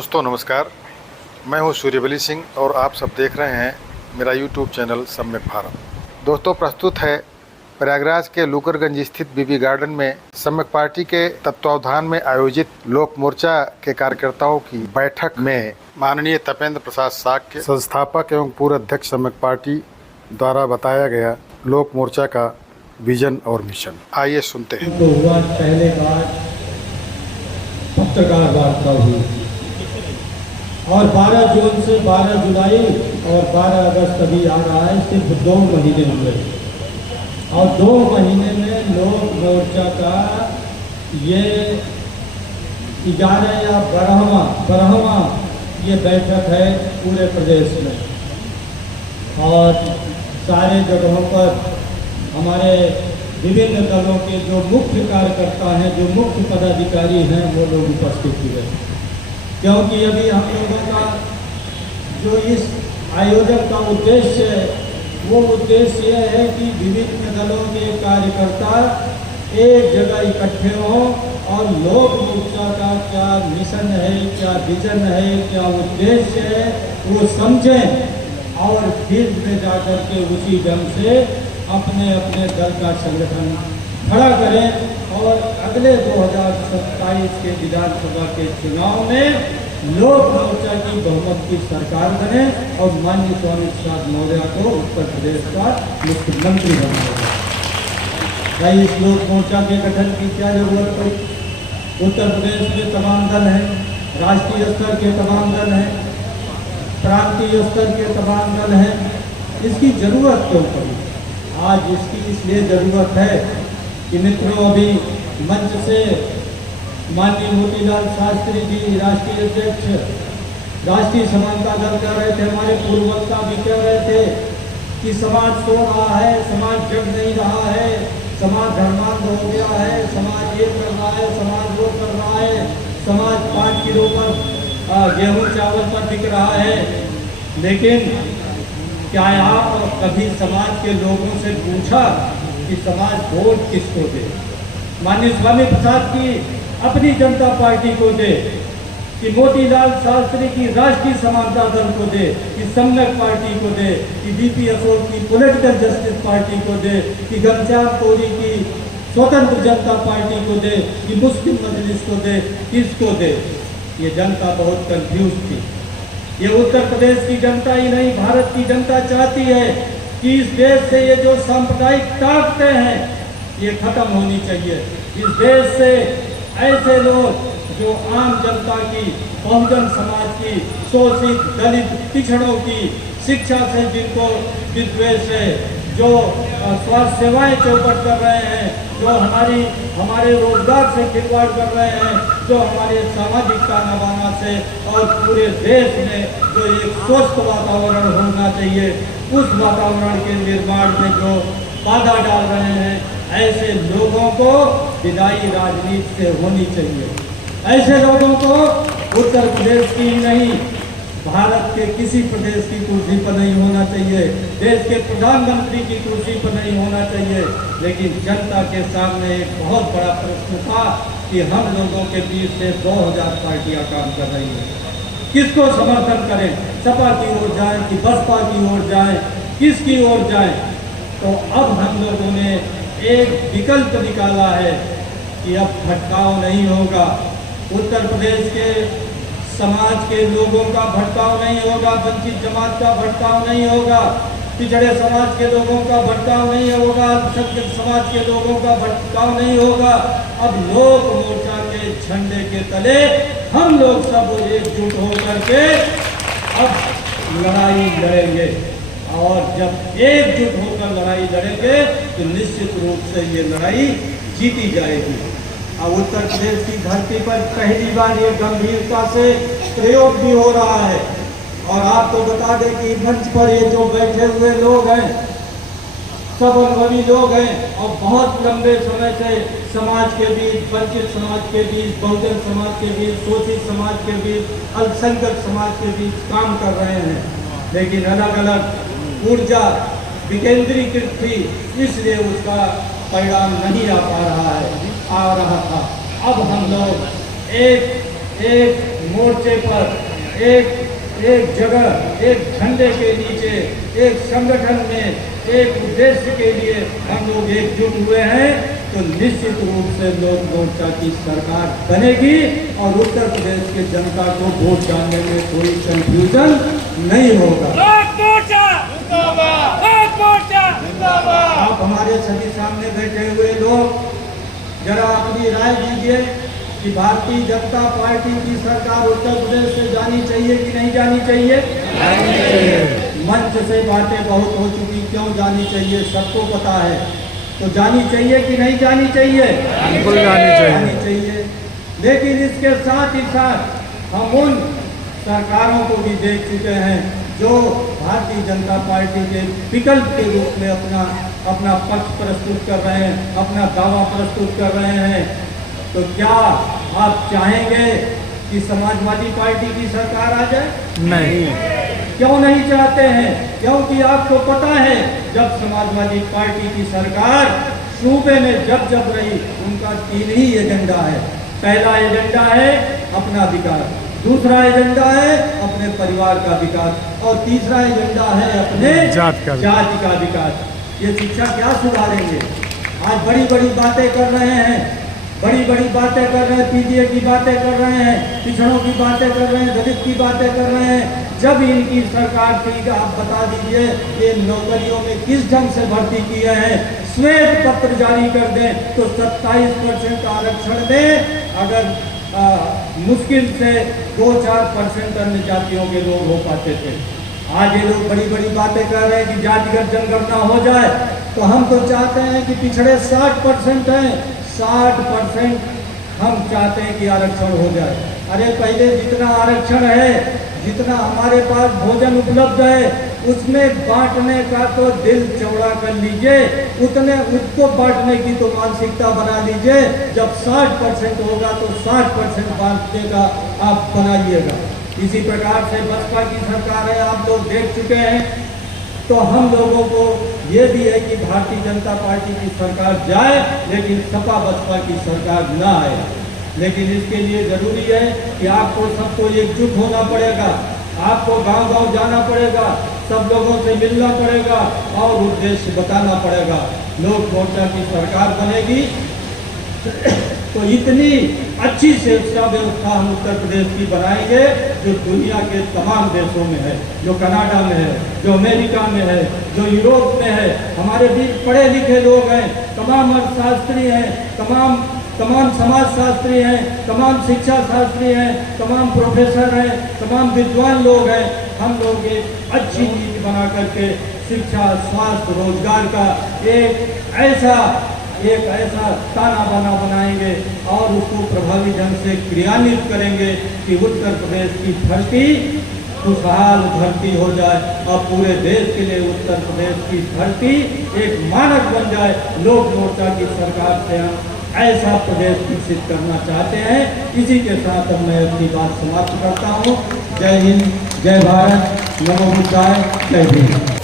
दोस्तों नमस्कार, मैं हूं सूर्यबली सिंह और आप सब देख रहे हैं मेरा यूट्यूब चैनल सम्यक भारत। दोस्तों प्रस्तुत है प्रयागराज के लूकरगंज स्थित बीबी गार्डन में सम्यक पार्टी के तत्वावधान में आयोजित लोक मोर्चा के कार्यकर्ताओं की बैठक में माननीय तपेंद्र प्रसाद साक्य, संस्थापक एवं पूर्व अध्यक्ष सम्यक पार्टी द्वारा बताया गया लोक मोर्चा का विजन और मिशन। आइए सुनते हैं। तो हुआ पहले बार पत्रकार वार्ता हुई और 12 जून से 12 जुलाई और 12 अगस्त अभी आ रहा है, सिर्फ 2 महीने हुए और 2 महीने में लोक मोर्चा का ये 11 या 12वां ये बैठक है पूरे प्रदेश में। और सारे जगहों पर हमारे विभिन्न दलों के जो मुख्य कार्यकर्ता हैं, जो मुख्य पदाधिकारी हैं, वो लोग उपस्थित हुए, क्योंकि अभी हम लोगों का जो इस आयोजन का उद्देश्य है वो उद्देश्य ये है कि विभिन्न दलों के कार्यकर्ता एक जगह इकट्ठे हों और लोक मोर्चा का क्या मिशन है, क्या विजन है, क्या उद्देश्य है वो समझें और फिर में जाकर के उसी ढंग से अपने अपने दल का संगठन खड़ा करें और अगले 2027 के विधानसभा के चुनाव में लोक मोर्चा की बहुमत की सरकार बने और माननीय स्वामी प्रसाद मौर्य को उत्तर प्रदेश का मुख्यमंत्री बनाया। भाई इस लोक मोर्चा के गठन की क्या जरूरत पड़ी? उत्तर प्रदेश में तमाम दल हैं, राष्ट्रीय स्तर के तमाम दल हैं, प्रांतीय स्तर के तमाम दल हैं, इसकी जरूरत क्यों पड़ी? आज इसकी इसलिए ज़रूरत है कि मित्रों अभी मंच से माननीय मोतीलाल शास्त्री जी राष्ट्रीय अध्यक्ष राष्ट्रीय समानता दल कर रहे थे, हमारे पूर्व वक्ता भी कह रहे थे कि समाज सो रहा है, समाज जग नहीं रहा है, समाज धर्मांध हो गया है, समाज ये कर रहा है, समाज वो कर रहा है, समाज 5 किलो पर गेहूँ चावल पर बिक रहा है। लेकिन क्या आप कभी समाज के लोगों से पूछा कि समाज वोट किसको दे? माननीय स्वामी प्रसाद की अपनी जनता पार्टी को दे, कि मोतीलाल शास्त्री की राष्ट्रीय समानता दल को दे, कि सम्यक पार्टी को दे, कि बीपी अशोक की पॉलिटिकल जस्टिस पार्टी को दे, कि घनश्याम कोरी की स्वतंत्र जनता पार्टी को दे, कि मुस्लिम मजलिस को दे, किसको दे? ये जनता बहुत कंफ्यूज थी। ये उत्तर प्रदेश की जनता ही नहीं, भारत की जनता चाहती है कि इस देश से ये जो सांप्रदायिक ताकतें हैं ये खत्म होनी चाहिए। इस देश से ऐसे लोग जो आम जनता की, बहुजन समाज की, शोषित दलित पिछड़ों की शिक्षा से जिनको विद्वेष है, जो स्वास्थ्य सेवाएं चौपट कर रहे हैं, जो हमारे रोजगार से खिलवाड़ कर रहे हैं, जो हमारे सामाजिक तानाबाना से और पूरे देश में जो एक स्वस्थ वातावरण होना चाहिए उस वातावरण के निर्माण में जो बाधा डाल रहे हैं, ऐसे लोगों को विदाई राजनीति से होनी चाहिए। ऐसे लोगों को उत्तर प्रदेश की नहीं, भारत के किसी प्रदेश की कुर्सी पर नहीं होना चाहिए, देश के प्रधानमंत्री की कुर्सी पर नहीं होना चाहिए। लेकिन जनता के सामने एक बहुत बड़ा प्रश्न था कि हम लोगों के बीच से 2000 पार्टियां काम कर रही हैं, किसको समर्थन करें? सपा की ओर जाएं कि बसपा की ओर जाएं, किसकी ओर जाएं? तो अब हम लोगों ने एक विकल्प निकाला है कि अब भटकाव नहीं होगा, उत्तर प्रदेश के समाज के लोगों का भटकाव नहीं होगा, वंचित जमात का भटकाव नहीं होगा, पिछड़े समाज के लोगों का भटकाव नहीं होगा, अल्पसंख्यक समाज के लोगों का भटकाव नहीं होगा। अब लोक मोर्चा के झंडे के तले हम लोग सब एकजुट होकर के अब लड़ाई लड़ेंगे और जब एकजुट होकर लड़ाई लड़ेंगे तो निश्चित रूप से ये लड़ाई जीती जाएगी। अब उत्तर प्रदेश की धरती पर पहली बार ये गंभीरता से प्रयोग भी हो रहा है। और आपको बता दें कि मंच पर ये जो बैठे हुए लोग हैं सब अनुभवी लोग हैं और बहुत लंबे समय से समाज के बीच, वंचित समाज के बीच, बहुजन समाज के बीच, शोषित समाज के बीच, अल्पसंख्यक समाज के बीच काम कर रहे हैं। लेकिन अलग अलग ऊर्जा विकेंद्रीकृत थी, इसलिए उसका परिणाम नहीं आ पा रहा है, आ रहा था। अब हम लोग एक मोर्चे पर एक जगह एक झंडे के नीचे एक संगठन में एक उद्देश्य के लिए हम लोग एकजुट हुए हैं तो निश्चित रूप से लोक मोर्चा की सरकार बनेगी और उत्तर प्रदेश की जनता को वोट डालने में कोई कंफ्यूजन नहीं होगा। आप हमारे सभी सामने बैठे हुए लोग जरा अपनी राय दीजिए कि भारतीय जनता पार्टी की सरकार उत्तर प्रदेश से जानी चाहिए कि नहीं जानी चाहिए? मंच से बातें बहुत हो चुकी, क्यों जानी चाहिए सबको पता है, तो जानी चाहिए कि नहीं जानी चाहिए? बिल्कुल जानी चाहिए। लेकिन इसके साथ ही साथ हम उन सरकारों को भी देख चुके हैं जो भारतीय जनता पार्टी के विकल्प के रूप में अपना पक्ष प्रस्तुत कर रहे हैं, अपना दावा प्रस्तुत कर रहे हैं। तो क्या आप चाहेंगे कि समाजवादी पार्टी की सरकार आ जाए? नहीं। क्यों नहीं चाहते हैं? क्योंकि आपको पता है जब समाजवादी पार्टी की सरकार सूबे में जब रही उनका 3 ही एजेंडा है। पहला एजेंडा है अपना विकास, दूसरा एजेंडा है अपने परिवार का विकास और तीसरा एजेंडा है अपने जाति का विकास। ये शिक्षा क्या सुधारेंगे? आज बड़ी बड़ी बातें कर रहे हैं, पीडीए की बातें कर रहे हैं, पिछड़ों की बातें कर रहे हैं, दलित की बातें कर रहे हैं। जब इनकी सरकार थी आप बता दीजिए ये नौकरियों में किस ढंग से भर्ती किए हैं? श्वेत पत्र जारी कर दें तो 27% आरक्षण में अगर मुश्किल से 2-4% अन्य जातियों के लोग हो पाते थे। आज ये लोग बड़ी बड़ी बातें कर रहे हैं कि जातिगत जनगणना हो जाए, तो हम तो चाहते हैं कि पिछड़े 60% हैं, 60% हम चाहते हैं कि आरक्षण हो जाए। अरे पहले जितना आरक्षण है, जितना हमारे पास भोजन उपलब्ध है, उसमें बांटने का तो दिल चौड़ा कर लीजिए, उसको बांटने की तो मानसिकता बना लीजिए। जब 60% होगा तो 60% बांटने का आप बनाइएगा। इसी प्रकार से बसपा की सरकार है, आप लोग देख चुके हैं। तो हम लोगों को ये भी है कि भारतीय जनता पार्टी की सरकार जाए लेकिन सपा बसपा की सरकार ना आए। लेकिन इसके लिए जरूरी है कि आपको सबको एकजुट होना पड़ेगा, आपको गांव-गांव जाना पड़ेगा, सब लोगों से मिलना पड़ेगा और उद्देश्य बताना पड़ेगा। लोक मोर्चा की सरकार बनेगी तो इतनी अच्छी शिक्षा व्यवस्था हम उत्तर प्रदेश की बनाएंगे जो दुनिया के तमाम देशों में है, जो कनाडा में है, जो अमेरिका में है, जो यूरोप में है। हमारे बीच पढ़े लिखे लोग हैं, तमाम अर्थशास्त्री हैं, तमाम समाजशास्त्री हैं, तमाम शिक्षा शास्त्री हैं, तमाम प्रोफेसर हैं, तमाम विद्वान लोग हैं। हम लोग एक अच्छी नीति बना करके शिक्षा, स्वास्थ्य, रोजगार का एक ऐसा ताना बाना बनाएंगे और उसको प्रभावी ढंग से क्रियान्वित करेंगे कि उत्तर प्रदेश की धरती खुशहाल धरती हो जाए और पूरे देश के लिए उत्तर प्रदेश की धरती एक मानक बन जाए। लोक मोर्चा की सरकार से हम ऐसा प्रदेश विकसित करना चाहते हैं। इसी के साथ मैं अपनी बात समाप्त करता हूँ। जय हिंद, जय भारत, नमो बुद्धाय, जय भीम।